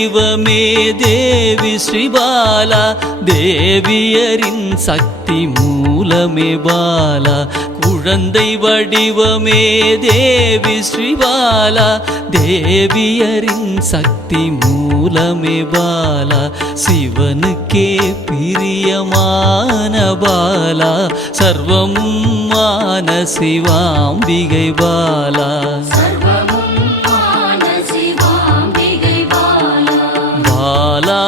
வடிவமே தேவி ஸ்ரீபாலா, தேவியரின் சக்தி மூலமே பாலா. குழந்தை வடிவமே தேவி ஸ்ரீபாலா, தேவியரின் சக்தி மூலமே பாலா. சிவனுக்கே பிரியமான பாலா, சர்வமும் மான சிவாம்பிகை பாலா. பாலா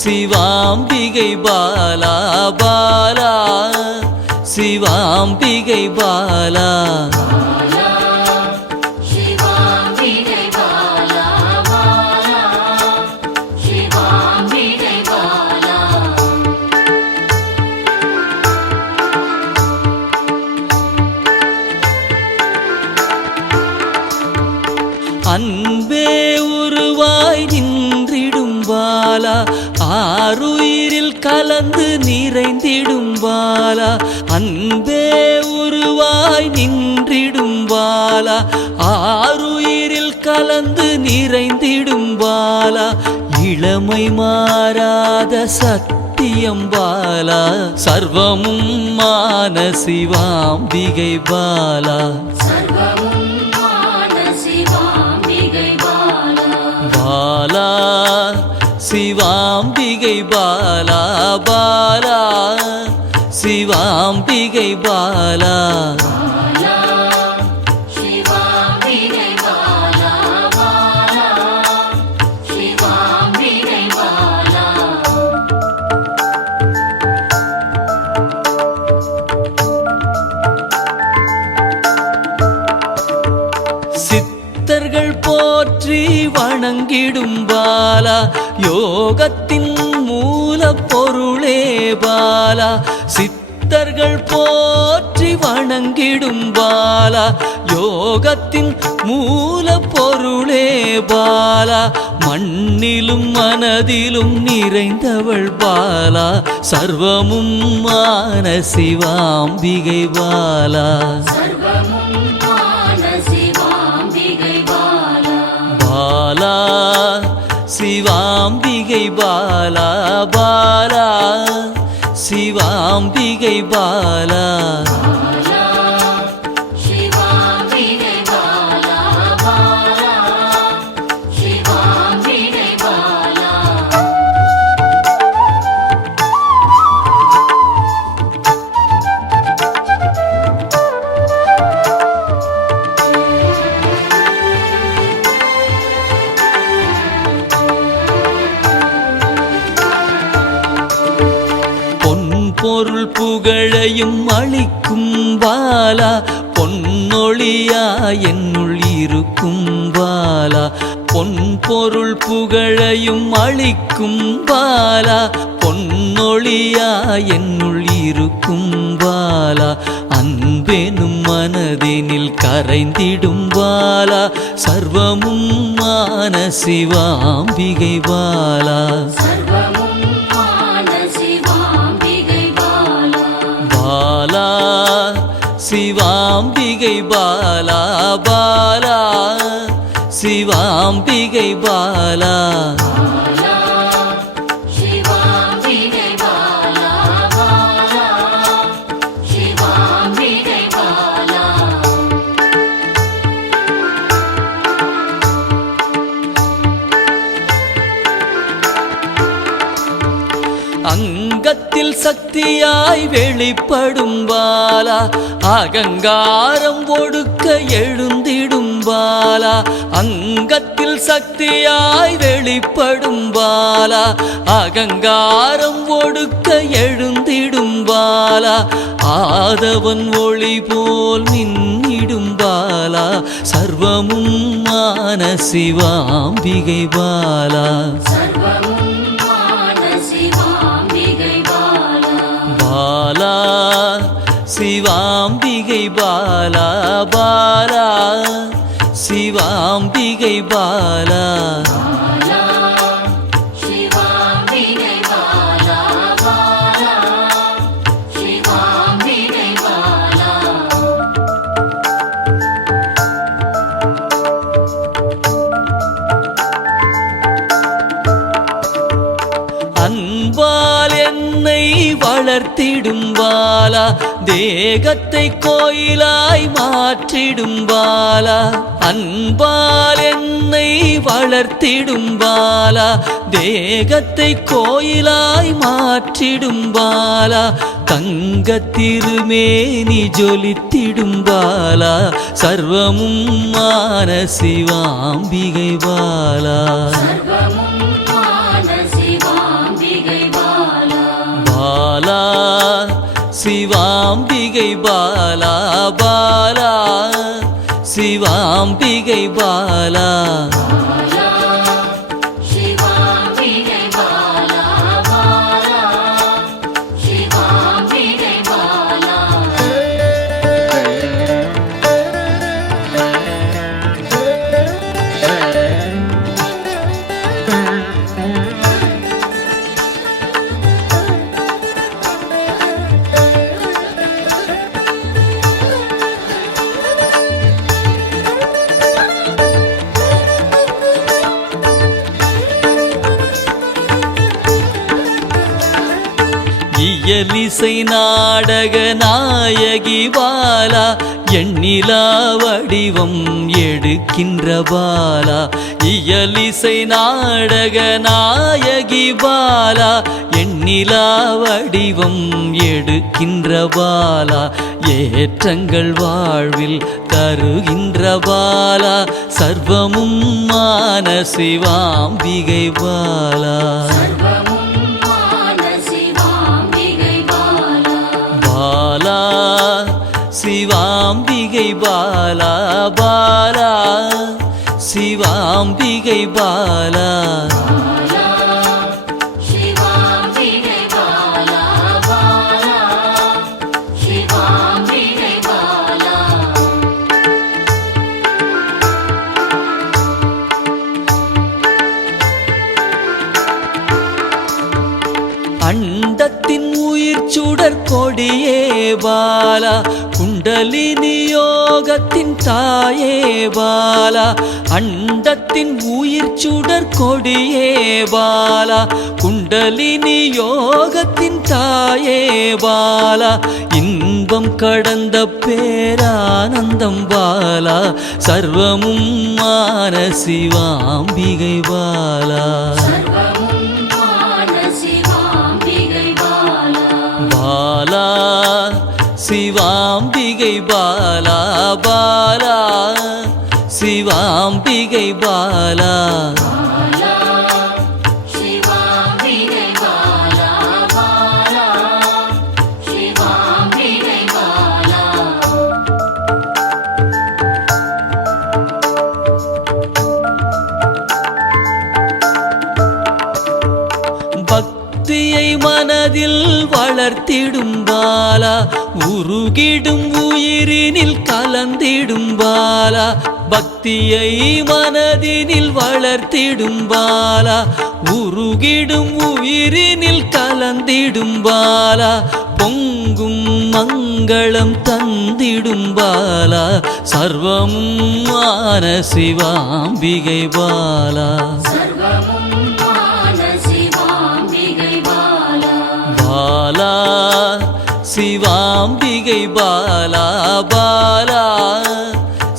சிவாம்பிகை பாலா, பாலா சிவாம்பிகை பாலா. அன்பே உருவாய் நின்றிடும் பாலா, ஆருயிரில் கலந்து நிறைந்திடும் பாலா. அன்பே உருவாய் நின்றிடும் பாலா, ஆருயிரில் கலந்து நிறைந்திடும் பாலா. இளமை மாறாத சத்தியம் பாலா, சர்வமும் மான சிவாம்பிகை பாலா. பாலா சிவாம்பிகை பாலா, பாலா சிவாம்பிகை பாலா. சித்தர்கள் போற்றி வணங்கிடும் பாலா, யோகத்தின் மூல பொருளே பாலா. சித்தர்கள் போற்றி வணங்கிடும் பாலா, யோகத்தின் மூல பொருளே பாலா. மண்ணிலும் மனதிலும் நிறைந்தவள் பாலா, சர்வமும் மான சிவாம்பிகை பாலா. பாலா சிவாம்பிகை பாலா, பாலா சிவாம்பிகை பாலா. பொருள் புகழையும் அளிக்கும் பாலா, பொன்னொழியா என்னுள் இருக்கும் பாலா. பொன் பொருள் புகழையும் அளிக்கும் பாலா, பொன்னொழியா என்னுள் இருக்கும் பாலா. அன்பெனும் மனதினில் கரைந்திடும் பாலா, சர்வமும் மான சிவாம்பிகை பாலா. பாலா சிவாம்பிகை பாலா, பாலா சிவாம்பிகை பாலா. அங்கத்தில் சக்தியாய் வெளிப்படும் பாலா, அகங்காரம் ஒடுக்க எழுந்திடும் பாலா. அங்கத்தில் சக்தியாய் வெளிப்படும் பாலா, அகங்காரம் ஒடுக்க எழுந்திடும் பாலா. ஆதவன் ஒளி போல் மின்னிடும் பாலா, சர்வமும் மான சிவாம்பிகை பாலா. பாலா சிவாம்பிகை பாலா, பாலா சிவாம்பிகை பாலா. வளர்த்திடும் பாலா தேகத்தை கோயிலாய் மாற்றிடும் பாலா அன்பால் என்னை வளர்த்திடும் பாலா தேகத்தை கோயிலாய் மாற்றிடும் பாலா தங்க திருமேனி ஜொலித்திடும் பாலா சர்வமும் மான சிவாம்பிகை பாலா பாலா சிவாம்பிகை பாலா பாலா சிவாம்பிகை பாலா இயலிசை நாடக நாயகி பாலா எண்ணிலா வடிவம் எடுக்கின்ற பாலா இயலிசை நாடக நாயகி பாலா எண்ணிலா வடிவம் எடுக்கின்ற பாலா ஏற்றங்கள் வாழ்வில் தருகின்ற பாலா சர்வமும் மான சிவாம்பிகை பாலா பாலா சிவாம்பிகை பாலா பாலா சிவாம்பிகை பாலா அண்டத்தின் உயிர் சுடர் கொடியே பாலா குண்டலினி யோகத்தின் தாயே பாலா அண்டத்தின் உயிர் சுடர் கொடியே பாலா குண்டலினி யோகத்தின் தாயே பாலா இன்பம் கடந்த பேரானந்தம் பாலா சர்வமும் மான சிவாம்பிகை பாலா பாலா சிவாம்பிகை பாலா பாலா சிவாம்பிகை பாலா பக்தியை மனதில் வளர்த்திடும் பாலா உருகிடும் உயிரினில் கலந்திடும் பாலா பக்தியை மனதினில் வளர்த்திடும் பாலா உருகிடும் உயிரினில் கலந்திடும் பாலா பொங்கும் மங்களம் தந்திடும் பாலா சர்வமும் மான சிவாம்பிகை பாலா பாலா சிவாம்பிகை பாலா பாலா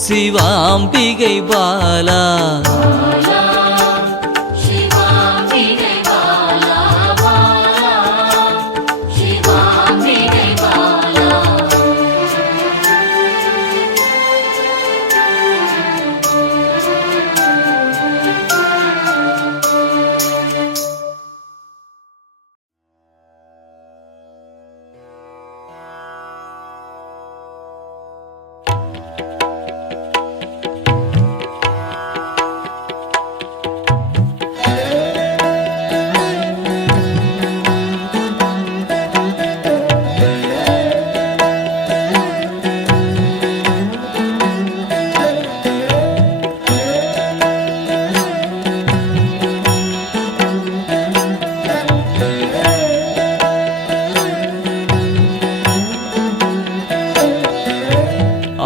சிவாம்பிகை பாலா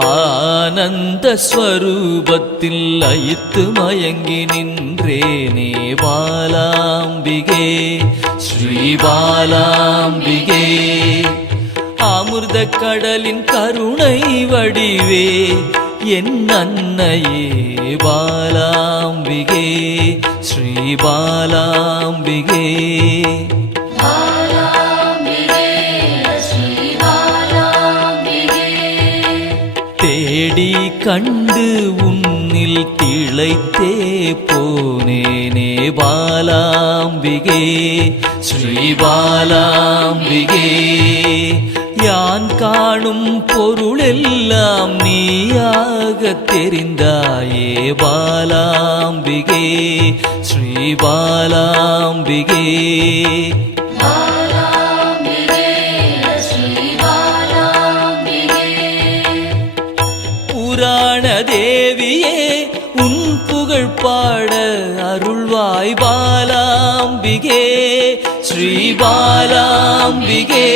ஆனந்த ஸ்வரூபத்தில் லயித்து மயங்கி நின்ற பெற்றேனே பாலாம்பிகே ஸ்ரீ பாலாம்பிகே அமிர்த கடலின் கருணை வடிவே என் அன்னையே பாலாம்பிகே ஸ்ரீ பாலாம்பிகே தேடி கண்டு உன்னில் திளைத்தே போனேனே பாலாம்பிகே ஸ்ரீ பாலாம்பிகே யான் காணும் பொருளெல்லாம் நீயாக தெரிந்தாயே பாலாம்பிகே ஸ்ரீ பாலாம்பிகே புராண தேவியே உன் புகழ் பாட அருள்வாய் பாலாம்பிகே ஸ்ரீ பாலாம்பிகே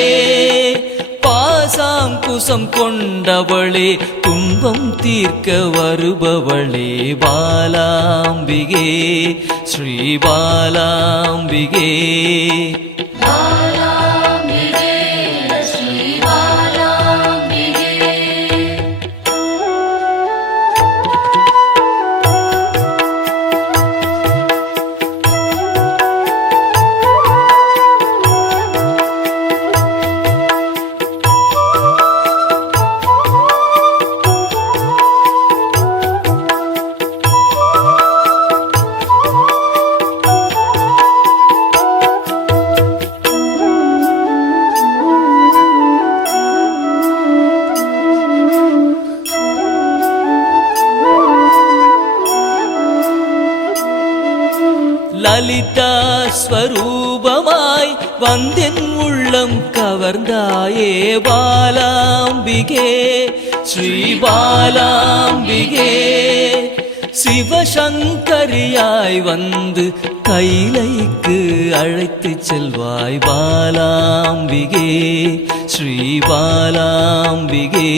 பாசாங்குசம் கொண்டவளே துன்பம் தீர்க்க வருபவளே பாலாம்பிகே ஸ்ரீ பாலாம்பிகே லலிதா ஸ்வரூபமாய் வந்தென் உள்ளம் கவர்ந்தாயே பாலாம்பிகே ஸ்ரீ பாலாம்பிகே சிவசங்கரியாய் வந்து கைலைக்கு அழைத்து செல்வாய் பாலாம்பிகே ஸ்ரீ பாலாம்பிகே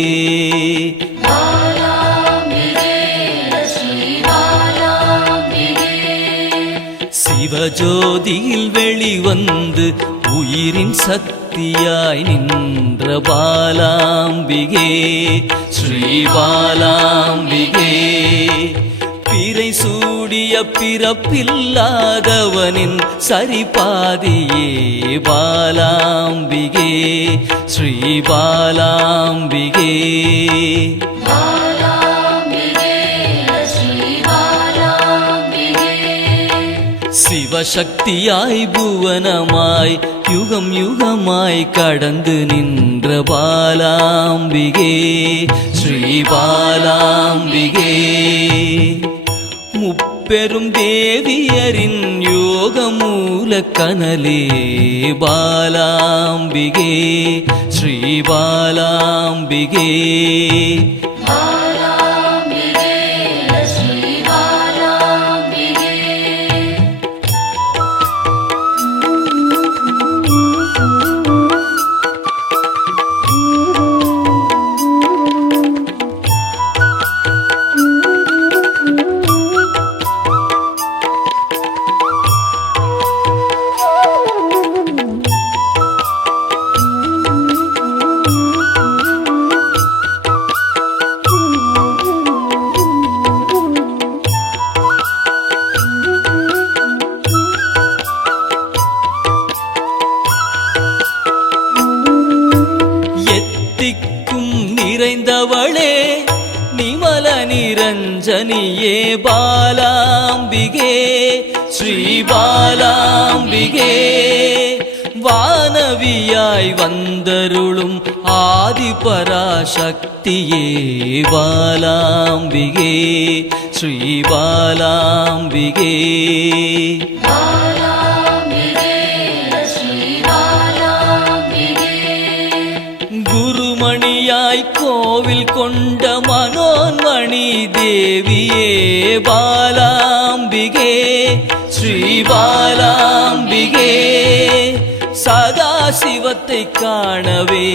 சிவஜோதியில் வெளிவந்து உயிரின் சக்தியாய் நின்ற பாலாம்பிகே ஸ்ரீ பாலாம்பிகே பிறை சூடிய பிறப்பில்லாதவனின் சரிபாதியே பாலாம்பிகே ஸ்ரீ பாலாம்பிகே சிவசக்தியாய் புவனமாய் யுகம் யுகமாய் கடந்து நின்ற பாலாம்பிகே ஸ்ரீ பாலாம்பிகே முப்பெரும் தேவியரின் யோக மூல கனலே பாலாம்பிகே ஸ்ரீ பாலாம்பிகே நிறைந்தவளே நிமல நிரஞ்சனியே பாலாம்பிகே ஸ்ரீ பாலாம்பிகே வானவியாய் வந்தருளும் ஆதிபராசக்தியே பாலாம்பிகே ஸ்ரீ பாலாம்பிகே குருமணியாய் கோவில் கொண்ட மனோன்மணி தேவியே பாலாம்பிகே ஸ்ரீ பாலாம்பிகே சதா சதாசிவத்தை காணவே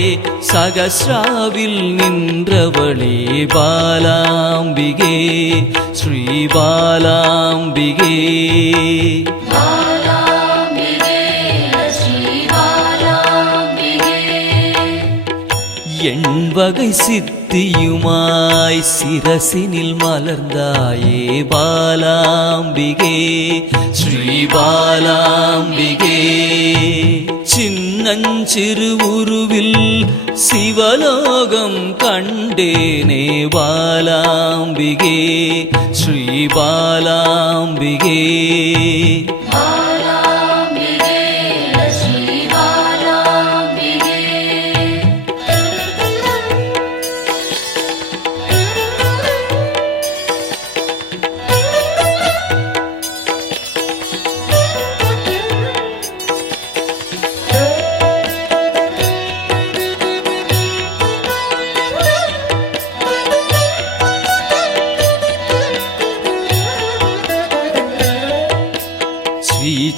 சகஸ்ராவில் நின்றவளே பாலாம்பிகே ஸ்ரீ பாலாம்பிகே. எண்வகை சித்தியுமாய் சிரசினில் மலர்ந்தாயே பாலாம்பிகே ஸ்ரீ பாலாம்பிகே. சின்னஞ்சிறு உருவில் சிவலோகம் கண்டேனே பாலாம்பிகே ஸ்ரீ பாலாம்பிகே.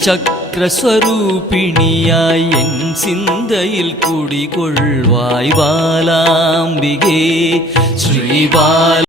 சக்கரஸ்வரூபிணியாய் என் சிந்தையில் குடிகொள்வாய் பாலாம்பிகே ஸ்ரீ பால